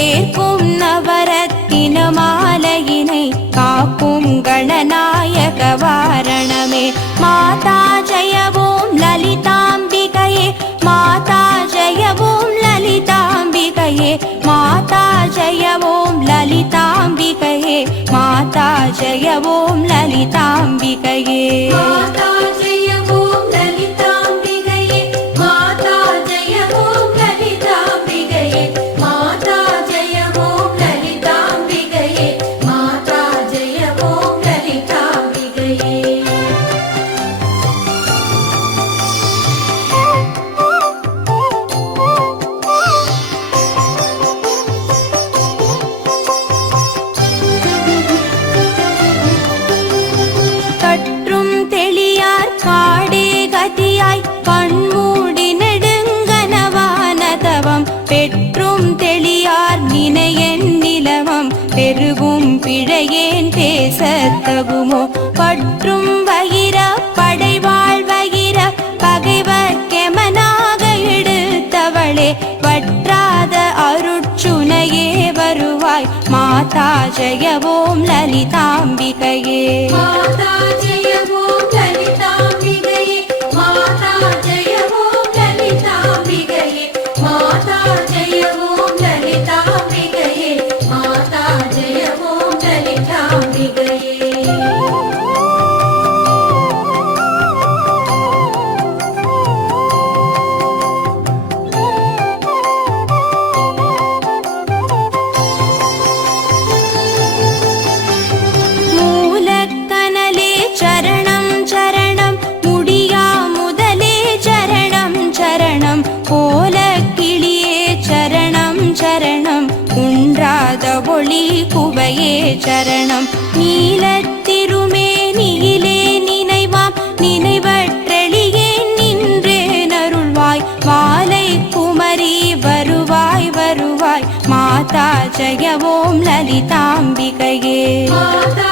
சேர்க்கும் நவரத்தின மாலையினை காக்கும் கணநாயக வாரணமே. மாதா ஜெய ஓம் லலிதாம்பிகையே, மாதா ஜெய ஓம் லலிதாம்பிகையே, மாதா ஜெய ஓம் லலிதாம்பிகையே, மாதா ஜெய ஓம் லலிதாம்பிகையே. மாதா ஜெய ஓம் லலிதாம்பிகையே, மாதா ஜெய ஓம் லலிதாம்பிகையே, மாதா ஜெய ஓம் லலிதாம்பிகையே, மாதா ஜெய ஓம் லலிதாம்பிகையே. கற்றும் தெளியார் காடே கதியாய் கண்மூடி நெடுங்கனவானதவம் பெற்றும் தெளியார் நினையன் நிலவம் பெருகும் பிழையேன் பேசத்தகுமோ. பற்றும் வகிர படைவாழ் வகிர பகைவர்க்கெமனாக எடுத்தவளே, வற்றாத அருட்சுனையே வருவாய். மாதா ஜெய ஓம் லலிதாம்பிகையே, மாதா ஜெய ஓம் லலிதாம்பிகையே, மாதா ஜெய ஓம் லலிதாம்பிகையே, மாதா ஜெய ஓம் லலிதாம்பிகையே, மாதா ஜெய ஓம் லலிதாம்பிகையே. மூலக்கனலே சரணம் சரணம், முடியா முதலே சரணம் சரணம், கோலக்கிளியே சரணம் சரணம், குன்றாத ஒளி குவையே சரணம். நீலத்திருமேனியிலே நினைவாம் நினைவற்றெளியே நின்றே நருள்வாய். மாலை குமரி வருவாய் வருவாய், மாதா ஜெய ஓம் லலிதாம்பிகையே, மாதா